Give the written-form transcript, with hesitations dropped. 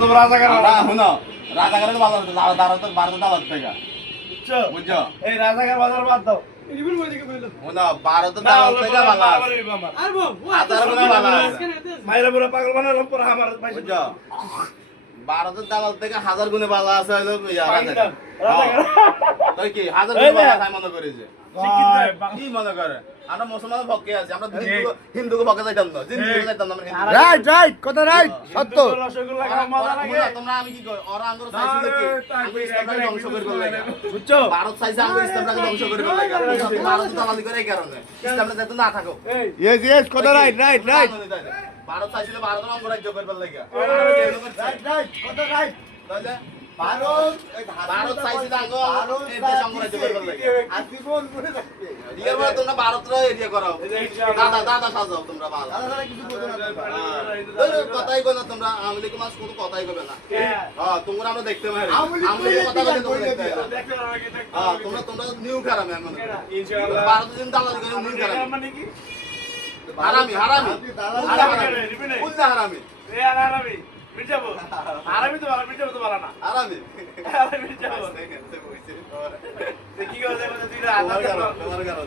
তোমরা রাজাকার শুনো রাজাকারের বাজার দাঁড়া তো 12,000 টাকা বুঝছো এই রাজাকার বাজার বাদ দাও শুনো 12,000 টাকা বাংলা হাজার গুণে বাংলা মাইরা পুরো পাগল বানালাম পুরো আমার পয়সা বুঝছো 12,000 টাকা হাজার গুণে বাংলা আছে হলো রাজাকার তুই কি হাজার গুণে বাংলা তাই মনে করিস কি মনে করে আমরা মুসলমান ভক্তি আছি আমরা হিন্দুকে ভক্তি যাইতাম না জিন্দগি যাইতাম না আমরা রাইট রাইট কথা রাইট সত্য রসগোল্লা খাওয়া মজা লাগে তোমরা আমি কি কই ওরা আঙ্গুর চাইছিল কি আঙ্গুর ইসলামটাকে ধ্বংস করে ফেলবে বুঝছো ভারত চাইছে আঙ্গুর ইসলামটাকে ধ্বংস করে ফেলবে ভারত তালালি করে এই কারণে ইসলামটা যাতে না থাকো ইয়েস ইয়েস কথা রাইট রাইট রাইট ভারত চাইছিল ভারতের অঙ্গরাজ্য করে ফেলবে রাইট রাইট কথা রাইট তাহলে ভারত চাইছিল আঙ্গুর এই দেশ অঙ্গরাজ্য করে ফেলবে আজীবন মনে থাকবে এর মানে তোমরা ভারতরা এরিয়া করাও দাদা দাদা সাজাও তোমরা ভালো দাদা কিছু বলছো না কথাই কই না তোমরা আওয়ামী লীগ মাস কোনো কথাই কইবে না হ্যাঁ তোমরা আমরা দেখতে পারি আওয়ামী লীগ কথা বলে তোমরা দেখতে হ্যাঁ তোমরা তোমরা নিউ খারাপ আমি মনে করি ইনশাআল্লাহ ভারত দিন দালালি করে নিউ খারাপ মানে কি হারামি হারামি উল্লা হারামি এ হারামি মিটাবো হারামি তো ভালো মিটাবো তো ভালো না হারামি হারামি মিটাবো কি করে তুই তোমার কারণ